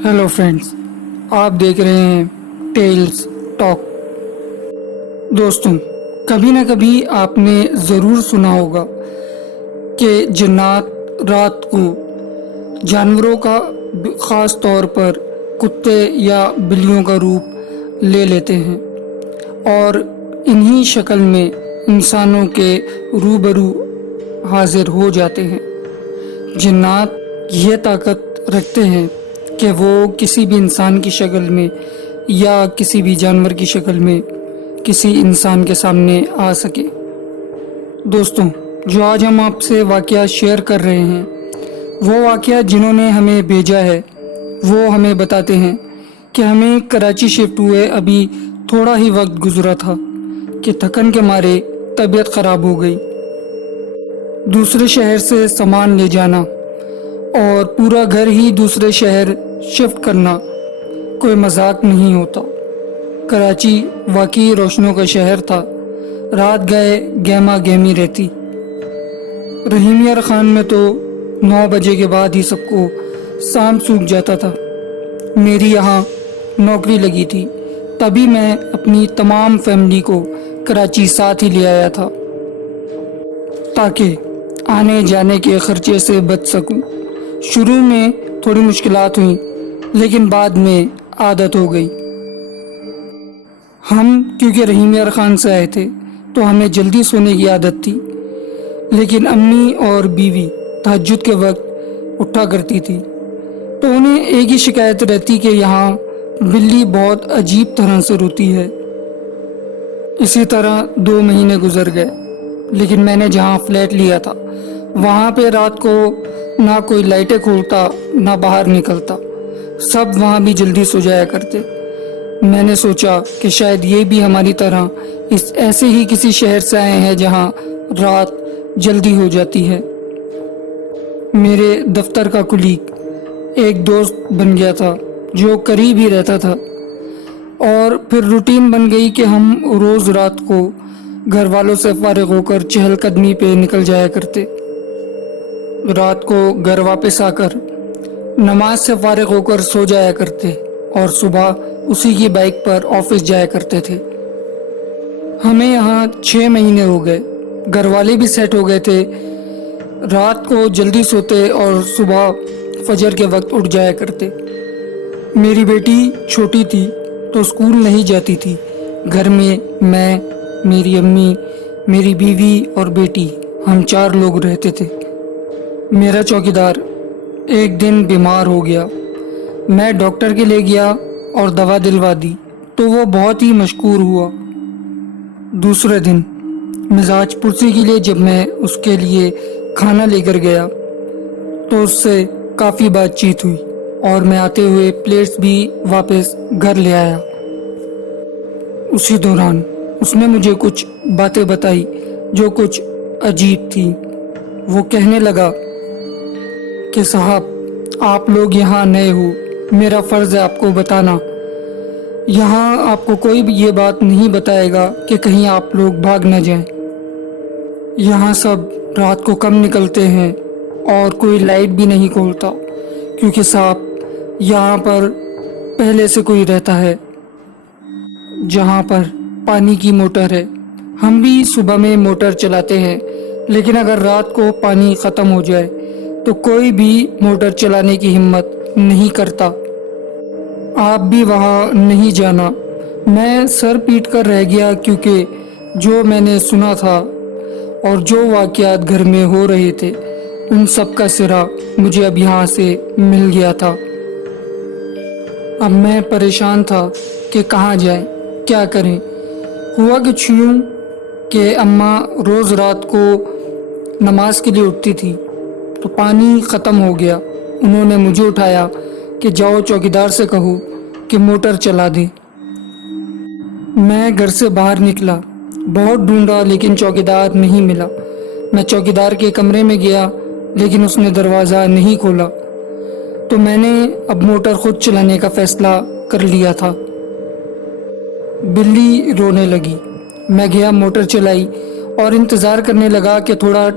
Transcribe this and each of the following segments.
Hello friends, आप देख रहे हैं टेल्स टॉक। दोस्तों, कभी ना कभी आपने ज़रूर सुना होगा कि जिन्नात रात को जानवरों का ख़ास तौर पर कुत्ते या बिल्लियों का रूप ले लेते हैं और इन्हीं शक्ल में इंसानों के रूबरू हाजिर हो जाते हैं। जिन्नात ये ताकत रखते हैं कि वो किसी भी इंसान की शक्ल में या किसी भी जानवर की शक्ल में किसी इंसान के सामने आ सके। दोस्तों, जो आज हम आपसे वाक़या शेयर कर रहे हैं, वो वाक़या जिन्होंने हमें भेजा है वो हमें बताते हैं कि हमें कराची शिफ्ट हुए अभी थोड़ा ही वक्त गुजरा था कि थकन के मारे तबीयत ख़राब हो गई। दूसरे शहर से सामान ले जाना और पूरा घर ही दूसरे शहर शिफ्ट करना कोई मजाक नहीं होता। कराची वाकई रोशनों का शहर था। रात गए गहमा गहमी रहती। रहीम यार खान में तो 9 बजे के बाद ही सबको शाम सूख जाता था। मेरी यहाँ नौकरी लगी थी, तभी मैं अपनी तमाम फैमिली को कराची साथ ही ले आया था ताकि आने जाने के खर्चे से बच सकूं। शुरू में थोड़ी मुश्किलात हुई, लेकिन बाद में आदत हो गई। हम क्योंकि रहीम यार खान से आए थे तो हमें जल्दी सोने की आदत थी, लेकिन अम्मी और बीवी तहज्जुद के वक्त उठा करती थी तो उन्हें एक ही शिकायत रहती कि यहाँ बिल्ली बहुत अजीब तरह से रोती है। इसी तरह 2 महीने गुजर गए, लेकिन मैंने जहाँ फ्लैट लिया था वहाँ पे रात को ना कोई लाइटें खोलता ना बाहर निकलता। सब वहाँ भी जल्दी सो जाया करते। मैंने सोचा कि शायद ये भी हमारी तरह इस ऐसे ही किसी शहर से आए हैं जहाँ रात जल्दी हो जाती है। मेरे दफ्तर का कुलीग एक दोस्त बन गया था जो करीब ही रहता था, और फिर रूटीन बन गई कि हम रोज़ रात को घर वालों से फारिग होकर चहलकदमी पे निकल जाया करते। रात को घर वापस आकर नमाज से फारिग होकर सो जाया करते और सुबह उसी की बाइक पर ऑफिस जाया करते थे। हमें यहाँ 6 महीने हो गए। घर वाले भी सेट हो गए थे। रात को जल्दी सोते और सुबह फजर के वक्त उठ जाया करते। मेरी बेटी छोटी थी तो स्कूल नहीं जाती थी। घर में मैं, मेरी अम्मी, मेरी बीवी और बेटी, हम 4 लोग रहते थे। मेरा चौकीदार एक दिन बीमार हो गया। मैं डॉक्टर के ले गया और दवा दिलवा दी तो वो बहुत ही मशकूर हुआ। दूसरे दिन मिजाज पुरसी के लिए जब मैं उसके लिए खाना लेकर गया तो उससे काफ़ी बातचीत हुई और मैं आते हुए प्लेट्स भी वापस घर ले आया। उसी दौरान उसने मुझे कुछ बातें बताई जो कुछ अजीब थी। वो कहने लगा कि साहब, आप लोग यहाँ नए हो, मेरा फ़र्ज़ है आपको बताना। यहाँ आपको कोई भी ये बात नहीं बताएगा कि कहीं आप लोग भाग न जाएं। यहाँ सब रात को कम निकलते हैं और कोई लाइट भी नहीं खोलता, क्योंकि साहब यहाँ पर पहले से कोई रहता है। जहाँ पर पानी की मोटर है, हम भी सुबह में मोटर चलाते हैं, लेकिन अगर रात को पानी ख़त्म हो जाए तो कोई भी मोटर चलाने की हिम्मत नहीं करता। आप भी वहाँ नहीं जाना। मैं सर पीट कर रह गया, क्योंकि जो मैंने सुना था और जो वाक़यात घर में हो रहे थे उन सब का सिरा मुझे अब यहाँ से मिल गया था। अब मैं परेशान था कि कहाँ जाएं, क्या करें। हुआ कि यूँ कि अम्मा रोज़ रात को नमाज के लिए उठती थी तो पानी ख़त्म हो गया। उन्होंने मुझे उठाया कि जाओ चौकीदार से कहो कि मोटर चला दे। मैं घर से बाहर निकला, बहुत ढूंढा, लेकिन चौकीदार नहीं मिला। मैं चौकीदार के कमरे में गया, लेकिन उसने दरवाज़ा नहीं खोला। तो मैंने अब मोटर खुद चलाने का फ़ैसला कर लिया था। बिल्ली रोने लगी। मैं गया, मोटर चलाई और इंतज़ार करने लगा कि थोड़ा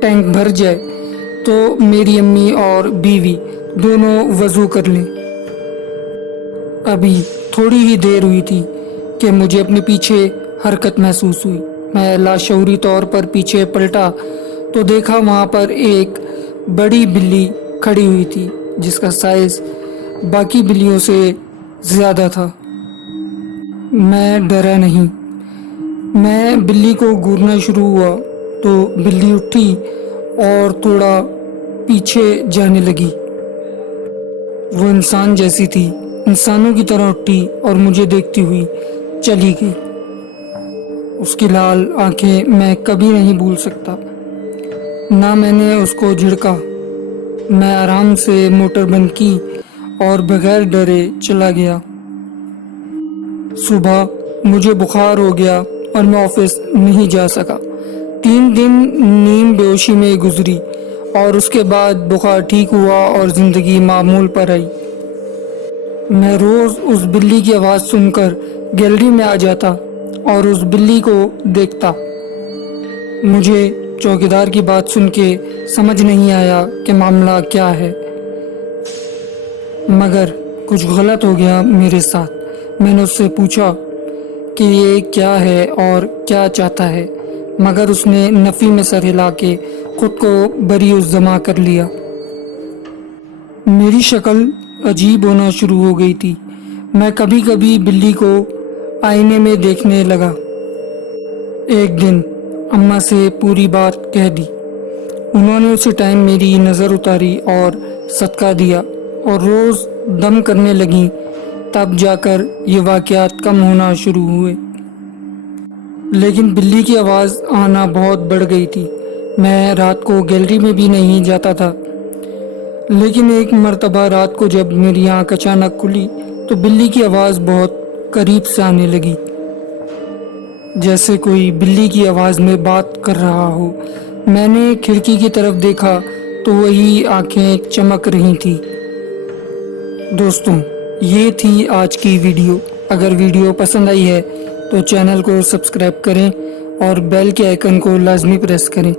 टैंक भर जाए तो मेरी अम्मी और बीवी दोनों वज़ू कर लें। ابھی تھوڑی ہی دیر ہوئی تھی کہ مجھے اپنے پیچھے حرکت محسوس ہوئی۔ میں لاشعوری طور پر پیچھے پلٹا تو دیکھا وہاں پر ایک بڑی بلی کھڑی ہوئی تھی جس کا سائز باقی بلیوں سے زیادہ تھا۔ میں ڈرا نہیں، میں بلی کو گورنا شروع ہوا تو بلی اٹھی اور تھوڑا پیچھے جانے لگی۔ وہ انسان جیسی تھی، انسانوں کی طرح اٹھی اور مجھے دیکھتی ہوئی چلی گئی۔ اس کی لال آنکھیں میں کبھی نہیں بھول سکتا، نہ میں نے اس کو جھڑکا۔ میں آرام سے موٹر بند کی اور بغیر ڈرے چلا گیا۔ صبح مجھے بخار ہو گیا اور میں آفس نہیں جا سکا۔ 3 دن نیند بے ہوشی میں گزری اور اس کے بعد بخار ٹھیک ہوا اور زندگی معمول پر آئی۔ میں روز اس بلی کی آواز سن کر گیلری میں آ جاتا اور اس بلی کو دیکھتا۔ مجھے چوکیدار کی بات سن کے سمجھ نہیں آیا کہ معاملہ کیا ہے، مگر کچھ غلط ہو گیا میرے ساتھ۔ میں نے اس سے پوچھا کہ یہ کیا ہے اور کیا چاہتا ہے، مگر اس نے نفی میں سر ہلا کے خود کو بری الزما کر لیا۔ میری شکل عجیب ہونا شروع ہو گئی تھی۔ میں کبھی کبھی بلی کو آئینے میں دیکھنے لگا۔ ایک دن اماں سے پوری بات کہہ دی۔ انہوں نے اسی ٹائم میری نظر اتاری اور صدقہ دیا اور روز دم کرنے لگیں۔ تب جا کر یہ واقعات کم ہونا شروع ہوئے، لیکن بلی کی آواز آنا بہت بڑھ گئی تھی۔ میں رات کو گیلری میں بھی نہیں جاتا تھا، لیکن ایک مرتبہ رات کو جب میری آنکھ اچانک کھلی تو بلی کی آواز بہت قریب سے آنے لگی، جیسے کوئی بلی کی آواز میں بات کر رہا ہو۔ میں نے کھڑکی کی طرف دیکھا تو وہی آنکھیں چمک رہی تھیں۔ دوستوں، یہ تھی آج کی ویڈیو۔ اگر ویڈیو پسند آئی ہے تو چینل کو سبسکرائب کریں اور بیل کے آئیکن کو لازمی پریس کریں۔